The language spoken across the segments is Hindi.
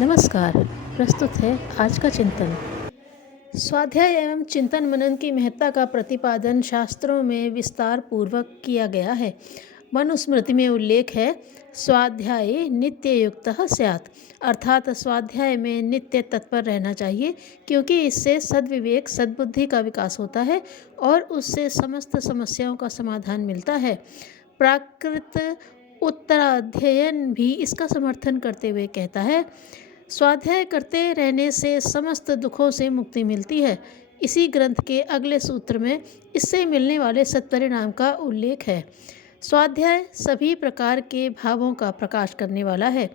नमस्कार। प्रस्तुत है आज का चिंतन। स्वाध्याय एवं चिंतन मनन की महत्ता का प्रतिपादन शास्त्रों में विस्तार पूर्वक किया गया है। मनुस्मृति में उल्लेख है, स्वाध्याय नित्य युक्तः स्यात्, अर्थात स्वाध्याय में नित्य तत्पर रहना चाहिए, क्योंकि इससे सद्विवेक सद्बुद्धि का विकास होता है और उससे समस्त समस्याओं का समाधान मिलता है। प्राकृत उत्तराध्ययन भी इसका समर्थन करते हुए कहता है, स्वाध्याय करते रहने से समस्त दुखों से मुक्ति मिलती है। इसी ग्रंथ के अगले सूत्र में इससे मिलने वाले सत्परिणाम का उल्लेख है। स्वाध्याय सभी प्रकार के भावों का प्रकाश करने वाला है।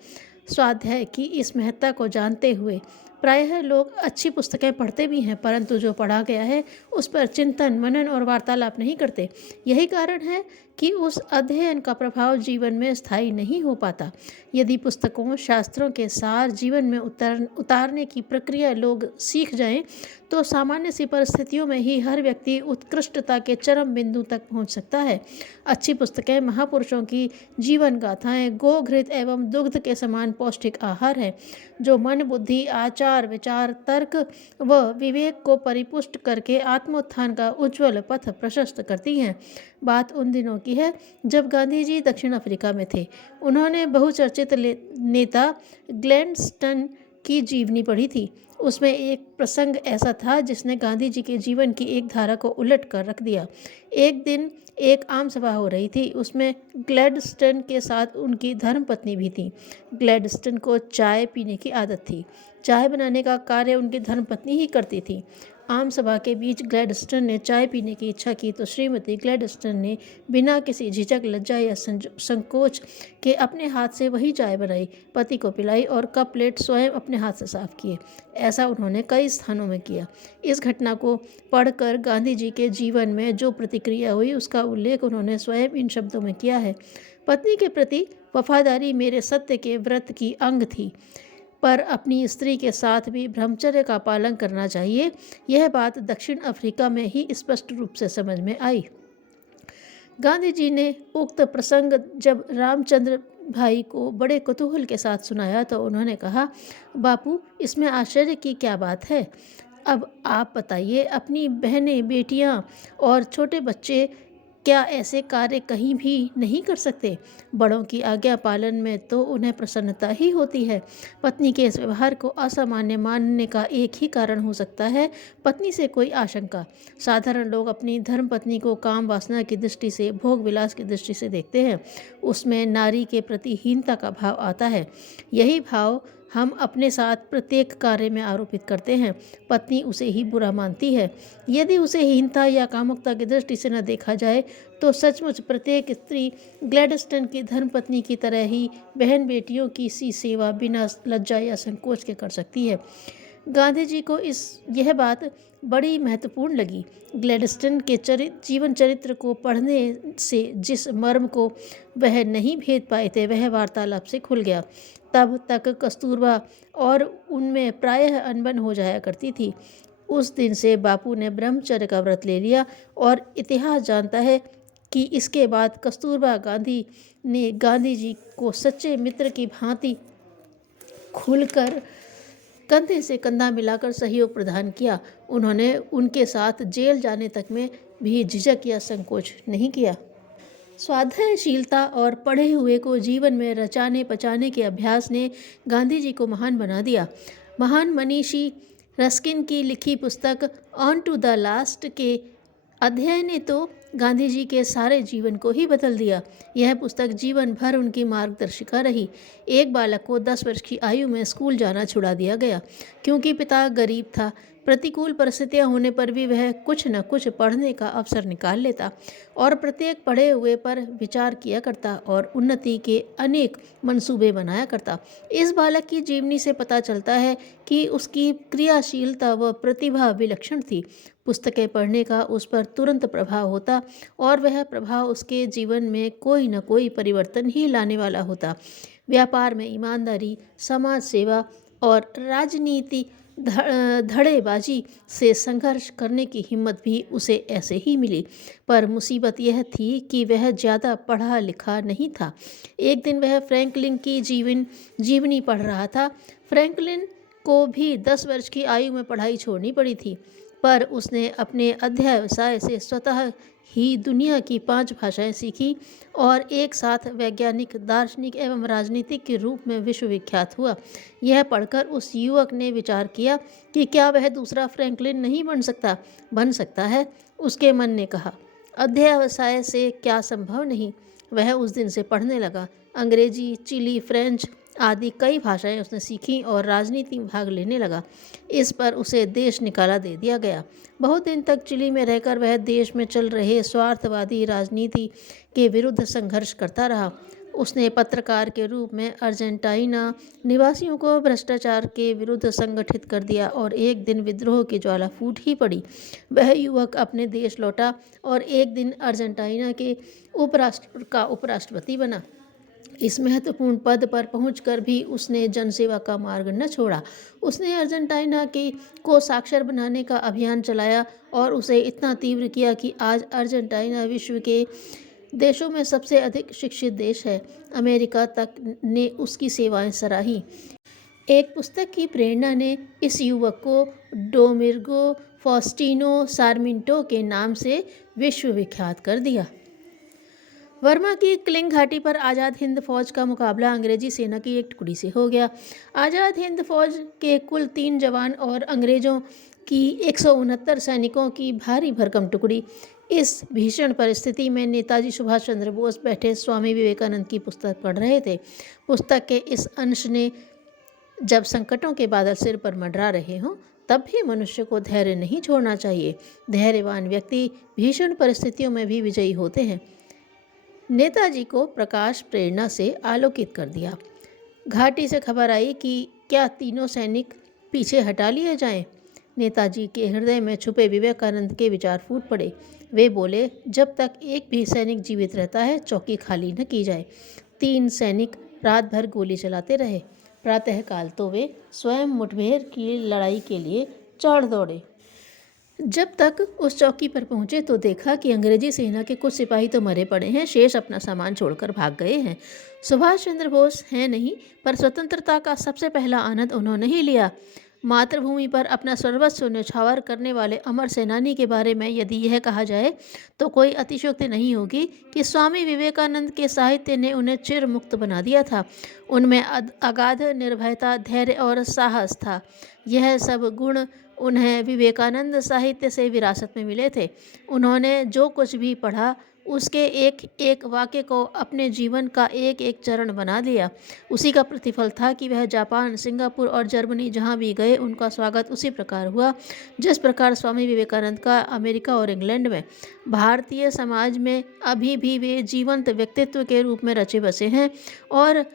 स्वाध्याय की इस महत्ता को जानते हुए प्रायः लोग अच्छी पुस्तकें पढ़ते भी हैं, परंतु जो पढ़ा गया है उस पर चिंतन मनन और वार्तालाप नहीं करते। यही कारण है कि उस अध्ययन का प्रभाव जीवन में स्थायी नहीं हो पाता। यदि पुस्तकों शास्त्रों के सार जीवन में उतारने की प्रक्रिया लोग सीख जाएं, तो सामान्य सी परिस्थितियों में ही हर व्यक्ति उत्कृष्टता के चरम बिंदु तक पहुंच सकता है। अच्छी पुस्तकें महापुरुषों की जीवन गाथाएं गोघृत एवं दुग्ध के समान पौष्टिक आहार है, जो मन बुद्धि आचार विचार तर्क व विवेक को परिपुष्ट करके आत्मोत्थान का उज्ज्वल पथ प्रशस्त करती हैं। बात उन दिनों की है जब गांधी जी दक्षिण अफ्रीका में थे। उन्होंने बहुचर्चित नेता ग्लैडस्टोन की जीवनी पढ़ी थी। उसमें एक प्रसंग ऐसा था जिसने गांधी जी के जीवन की एक धारा को उलट कर रख दिया। एक दिन एक आम सभा हो रही थी। उसमें ग्लैडस्टोन के साथ उनकी धर्मपत्नी भी थी। ग्लैडस्टोन को चाय पीने की आदत थी। चाय बनाने का कार्य उनकी धर्मपत्नी ही करती थी। आम सभा के बीच ग्लैडस्टोन ने चाय पीने की इच्छा की तो श्रीमती ग्लैडस्टोन ने बिना किसी झिझक लज्जा या संकोच के अपने हाथ से वही चाय बनाई, पति को पिलाई और कप प्लेट स्वयं अपने हाथ से साफ किए। ऐसा उन्होंने कई स्थानों में किया। इस घटना को पढ़कर गांधी जी के जीवन में जो प्रतिक्रिया हुई उसका उल्लेख उन्होंने स्वयं इन शब्दों में किया है। पत्नी के प्रति वफादारी मेरे सत्य के व्रत की अंग थी, पर अपनी स्त्री के साथ भी ब्रह्मचर्य का पालन करना चाहिए। यह बात दक्षिण अफ्रीका में ही स्पष्ट रूप से समझ में आई। गांधी जी ने उक्त प्रसंग जब रामचंद्र भाई को बड़े कुतूहल के साथ सुनाया तो उन्होंने कहा, बापू, इसमें आश्चर्य की क्या बात है? अब आप बताइए, अपनी बहनें बेटियां और छोटे बच्चे क्या ऐसे कार्य कहीं भी नहीं कर सकते? बड़ों की आज्ञा पालन में तो उन्हें प्रसन्नता ही होती है। पत्नी के इस व्यवहार को असामान्य मानने का एक ही कारण हो सकता है, पत्नी से कोई आशंका। साधारण लोग अपनी धर्मपत्नी को काम वासना की दृष्टि से, भोग विलास की दृष्टि से देखते हैं। उसमें नारी के प्रति हीनता का भाव आता है। यही भाव हम अपने साथ प्रत्येक कार्य में आरोपित करते हैं। पत्नी उसे ही बुरा मानती है। यदि उसे हीनता या कामुकता की दृष्टि से न देखा जाए तो सचमुच प्रत्येक स्त्री ग्लैडस्टोन की धर्मपत्नी की तरह ही बहन बेटियों की सी सेवा बिना लज्जा या संकोच के कर सकती है। गांधी जी को यह बात बड़ी महत्वपूर्ण लगी। ग्लैडस्टोन के जीवन चरित्र को पढ़ने से जिस मर्म को वह नहीं भेद पाए थे वह वार्तालाप से खुल गया। तब तक कस्तूरबा और उनमें प्रायः अनबन हो जाया करती थी। उस दिन से बापू ने ब्रह्मचर्य का व्रत ले लिया और इतिहास जानता है कि इसके बाद कस्तूरबा गांधी ने गांधी जी को सच्चे मित्र की भांति खुलकर कंधे से कंधा मिलाकर सहयोग प्रदान किया। उन्होंने उनके साथ जेल जाने तक में भी झिझक या संकोच नहीं किया। स्वाध्यायशीलता और पढ़े हुए को जीवन में रचाने पचाने के अभ्यास ने गांधी जी को महान बना दिया। महान मनीषी रस्किन की लिखी पुस्तक ऑन टू द लास्ट के अध्याय ने तो गांधी जी के सारे जीवन को ही बदल दिया। यह पुस्तक जीवन भर उनकी मार्गदर्शिका रही। एक बालक को 10 वर्ष की आयु में स्कूल जाना छुड़ा दिया गया, क्योंकि पिता गरीब था। प्रतिकूल परिस्थितियां होने पर भी वह कुछ न कुछ पढ़ने का अवसर निकाल लेता और प्रत्येक पढ़े हुए पर विचार किया करता और उन्नति के अनेक मंसूबे बनाया करता। इस बालक की जीवनी से पता चलता है कि उसकी क्रियाशीलता व प्रतिभा विलक्षण थी। पुस्तकें पढ़ने का उस पर तुरंत प्रभाव होता और वह प्रभाव उसके जीवन में कोई न कोई परिवर्तन ही लाने वाला होता। व्यापार में ईमानदारी, समाज सेवा और राजनीति धड़ेबाजी से संघर्ष करने की हिम्मत भी उसे ऐसे ही मिली। पर मुसीबत यह थी कि वह ज़्यादा पढ़ा लिखा नहीं था। एक दिन वह फ्रैंकलिन की जीवनी पढ़ रहा था। फ्रैंकलिन को भी 10 वर्ष की आयु में पढ़ाई छोड़नी पड़ी थी, पर उसने अपने अध्यवसाय से स्वतः ही दुनिया की 5 भाषाएं सीखी और एक साथ वैज्ञानिक, दार्शनिक एवं राजनीतिक के रूप में विश्वविख्यात हुआ। यह पढ़कर उस युवक ने विचार किया कि क्या वह दूसरा फ्रैंकलिन नहीं बन सकता है। उसके मन ने कहा, अध्यवसाय से क्या संभव नहीं। वह उस दिन से पढ़ने लगा। अंग्रेजी, चिली, फ्रेंच आदि कई भाषाएं उसने सीखीं और राजनीति में भाग लेने लगा। इस पर उसे देश निकाला दे दिया गया। बहुत दिन तक चिली में रहकर वह देश में चल रहे स्वार्थवादी राजनीति के विरुद्ध संघर्ष करता रहा। उसने पत्रकार के रूप में अर्जेंटीना निवासियों को भ्रष्टाचार के विरुद्ध संगठित कर दिया और एक दिन विद्रोह की ज्वाला फूट ही पड़ी। वह युवक अपने देश लौटा और एक दिन अर्जेंटीना के उपराष्ट्रपति बना। इस महत्वपूर्ण पद पर पहुंचकर भी उसने जनसेवा का मार्ग न छोड़ा। उसने अर्जेंटीना को साक्षर बनाने का अभियान चलाया और उसे इतना तीव्र किया कि आज अर्जेंटीना विश्व के देशों में सबसे अधिक शिक्षित देश है। अमेरिका तक ने उसकी सेवाएं सराही। एक पुस्तक की प्रेरणा ने इस युवक को डोमिंगो फास्टिनो सारमिंटो के नाम से विश्वविख्यात कर दिया। वर्मा की क्लिंग घाटी पर आज़ाद हिंद फौज का मुकाबला अंग्रेजी सेना की एक टुकड़ी से हो गया। आज़ाद हिंद फौज के कुल 3 जवान और अंग्रेज़ों की 169 सैनिकों की भारी भरकम टुकड़ी। इस भीषण परिस्थिति में नेताजी सुभाष चंद्र बोस बैठे स्वामी विवेकानंद की पुस्तक पढ़ रहे थे। पुस्तक के इस अंश ने, जब संकटों के बादल सिर पर मंडरा रहे हों तब भी मनुष्य को धैर्य नहीं छोड़ना चाहिए। धैर्यवान व्यक्ति भीषण परिस्थितियों में भी विजयी होते हैं। नेताजी को प्रकाश प्रेरणा से आलोकित कर दिया। घाटी से खबर आई कि क्या तीनों सैनिक पीछे हटा लिए जाएं। नेताजी के हृदय में छुपे विवेकानंद के विचार फूट पड़े। वे बोले, जब तक एक भी सैनिक जीवित रहता है चौकी खाली न की जाए। 3 सैनिक रात भर गोली चलाते रहे। प्रातःकाल तो वे स्वयं मुठभेड़ की लड़ाई के लिए चढ़ दौड़े। जब तक उस चौकी पर पहुंचे तो देखा कि अंग्रेजी सेना के कुछ सिपाही तो मरे पड़े हैं, शेष अपना सामान छोड़कर भाग गए हैं। सुभाष चंद्र बोस हैं नहीं, पर स्वतंत्रता का सबसे पहला आनंद उन्होंने ही लिया। मातृभूमि पर अपना सर्वस्व न्यौछावर करने वाले अमर सेनानी के बारे में यदि यह कहा जाए तो कोई अतिशयोक्ति नहीं होगी कि स्वामी विवेकानंद के साहित्य ने उन्हें चिर मुक्त बना दिया था। उनमें अगाध निर्भयता, धैर्य और साहस था। यह सब गुण उन्हें विवेकानंद साहित्य से विरासत में मिले थे। उन्होंने जो कुछ भी पढ़ा उसके एक एक वाक्य को अपने जीवन का एक एक चरण बना लिया। उसी का प्रतिफल था कि वह जापान, सिंगापुर और जर्मनी जहाँ भी गए उनका स्वागत उसी प्रकार हुआ जिस प्रकार स्वामी विवेकानंद का अमेरिका और इंग्लैंड में। भारतीय समाज में अभी भी वे जीवंत व्यक्तित्व के रूप में रचे बसे हैं और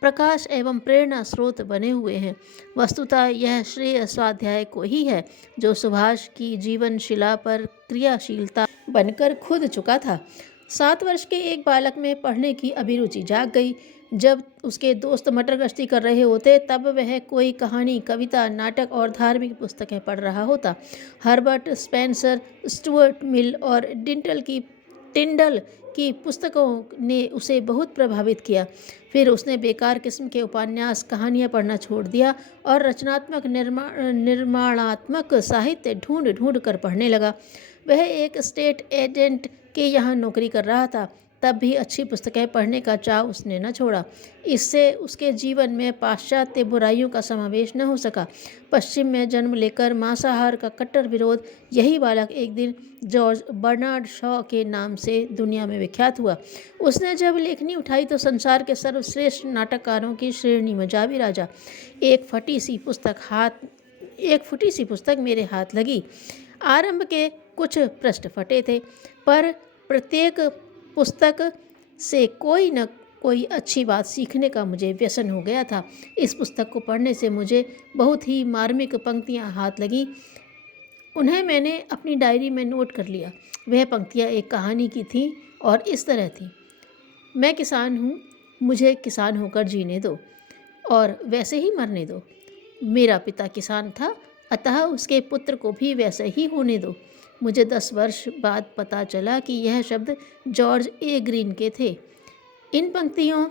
प्रकाश एवं प्रेरणा स्रोत बने हुए हैं। वस्तुतः यह श्रेय स्वाध्याय को ही है जो सुभाष की जीवन शिला पर क्रियाशीलता बनकर खुद चुका था। 7 वर्ष के एक बालक में पढ़ने की अभिरुचि जाग गई। जब उसके दोस्त मटर गश्ती कर रहे होते तब वह कोई कहानी, कविता, नाटक और धार्मिक पुस्तकें पढ़ रहा होता। हर्बर्ट स्पेंसर, स्टुअर्ट मिल और टिंडल की पुस्तकों ने उसे बहुत प्रभावित किया। फिर उसने बेकार किस्म के उपन्यास, कहानियाँ पढ़ना छोड़ दिया और रचनात्मक निर्माणात्मक साहित्य ढूंढ ढूंढ कर पढ़ने लगा। वह एक स्टेट एजेंट के यहाँ नौकरी कर रहा था, तब भी अच्छी पुस्तकें पढ़ने का चाव उसने न छोड़ा। इससे उसके जीवन में पाश्चात्य बुराइयों का समावेश न हो सका। पश्चिम में जन्म लेकर मांसाहार का कट्टर विरोध यही बालक एक दिन जॉर्ज बर्नार्ड शॉ के नाम से दुनिया में विख्यात हुआ। उसने जब लेखनी उठाई तो संसार के सर्वश्रेष्ठ नाटककारों की श्रेणी में जा विराजा। एक फटी सी पुस्तक मेरे हाथ लगी। आरंभ के कुछ पृष्ठ फटे थे, पर प्रत्येक पुस्तक से कोई न कोई अच्छी बात सीखने का मुझे व्यसन हो गया था। इस पुस्तक को पढ़ने से मुझे बहुत ही मार्मिक पंक्तियाँ हाथ लगीं। उन्हें मैंने अपनी डायरी में नोट कर लिया। वह पंक्तियाँ एक कहानी की थीं और इस तरह थीं, मैं किसान हूँ, मुझे किसान होकर जीने दो और वैसे ही मरने दो। मेरा पिता किसान था, अतः उसके पुत्र को भी वैसे ही होने दो। मुझे 10 वर्ष बाद पता चला कि यह शब्द जॉर्ज ए ग्रीन के थे। इन पंक्तियों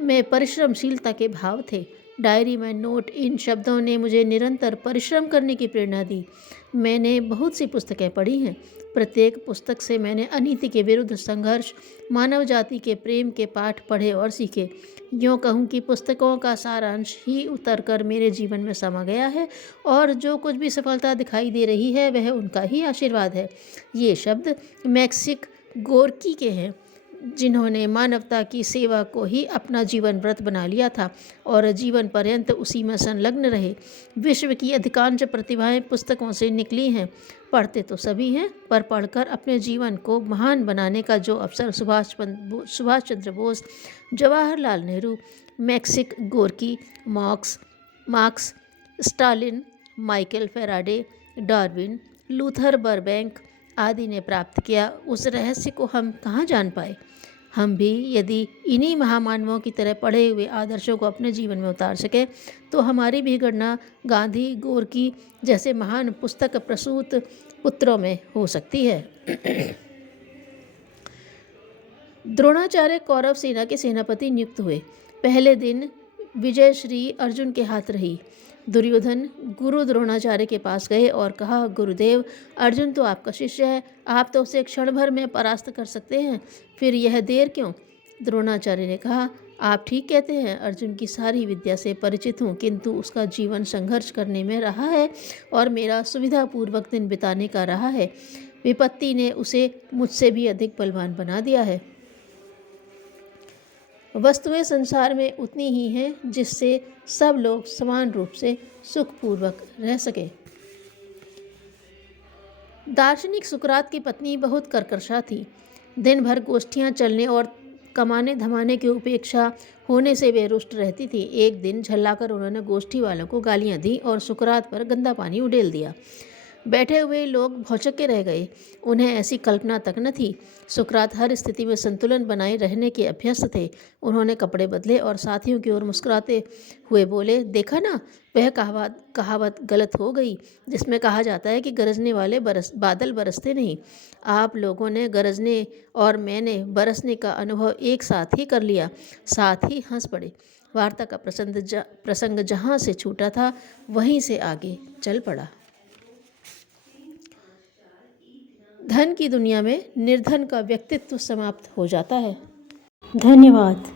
में परिश्रमशीलता के भाव थे। डायरी में नोट इन शब्दों ने मुझे निरंतर परिश्रम करने की प्रेरणा दी। मैंने बहुत सी पुस्तकें पढ़ी हैं। प्रत्येक पुस्तक से मैंने अनीति के विरुद्ध संघर्ष, मानव जाति के प्रेम के पाठ पढ़े और सीखे। यूँ कहूँ कि पुस्तकों का सारांश ही उतर कर मेरे जीवन में समा गया है, और जो कुछ भी सफलता दिखाई दे रही है वह उनका ही आशीर्वाद है। ये शब्द मैक्सिक गोर्की के हैं, जिन्होंने मानवता की सेवा को ही अपना जीवन व्रत बना लिया था और जीवन पर्यंत उसी में संलग्न रहे। विश्व की अधिकांश प्रतिभाएं पुस्तकों से निकली हैं। पढ़ते तो सभी हैं, पर पढ़कर अपने जीवन को महान बनाने का जो अवसर Subhash Chandra Bose, Jawaharlal Nehru, Maxim Gorky, Marx, Stalin, Michael Faraday, Darwin, Luther Burbank आदि ने प्राप्त किया, उस रहस्य को हम कहाँ जान पाए। हम भी यदि इन्हीं महामानवों की तरह पढ़े हुए आदर्शों को अपने जीवन में उतार सके तो हमारी भी गणना गांधी, गोर्की जैसे महान पुस्तक प्रसूत पुत्रों में हो सकती है। द्रोणाचार्य कौरव सेना के सेनापति नियुक्त हुए। पहले दिन विजय श्री अर्जुन के हाथ रही। दुर्योधन गुरु द्रोणाचार्य के पास गए और कहा, गुरुदेव, अर्जुन तो आपका शिष्य है, आप तो उसे क्षण भर में परास्त कर सकते हैं, फिर यह देर क्यों? द्रोणाचार्य ने कहा, आप ठीक कहते हैं, अर्जुन की सारी विद्या से परिचित हूँ, किंतु उसका जीवन संघर्ष करने में रहा है और मेरा सुविधापूर्वक दिन बिताने का रहा है। विपत्ति ने उसे मुझसे भी अधिक बलवान बना दिया है। वस्तुएं संसार में उतनी ही हैं जिससे सब लोग समान रूप से सुखपूर्वक रह सके। दार्शनिक सुकरात की पत्नी बहुत कर्कशा थी। दिन भर गोष्ठियां चलने और कमाने धमाने की उपेक्षा होने से वे रुष्ट रहती थी। एक दिन झल्लाकर उन्होंने गोष्ठी वालों को गालियां दी और सुकरात पर गंदा पानी उड़ेल दिया। बैठे हुए लोग भौचक्के रह गए। उन्हें ऐसी कल्पना तक न थी। सुकरात हर स्थिति में संतुलन बनाए रहने के अभ्यस्त थे। उन्होंने कपड़े बदले और साथियों की ओर मुस्कुराते हुए बोले, देखा ना, वह कहावत गलत हो गई जिसमें कहा जाता है कि गरजने वाले बादल बरसते नहीं। आप लोगों ने गरजने और मैंने बरसने का अनुभव एक साथ ही कर लिया, साथ ही हंस पड़े। वार्ता का प्रसंग जहाँ से छूटा था वहीं से आगे चल पड़ा। धन की दुनिया में निर्धन का व्यक्तित्व समाप्त हो जाता है। धन्यवाद।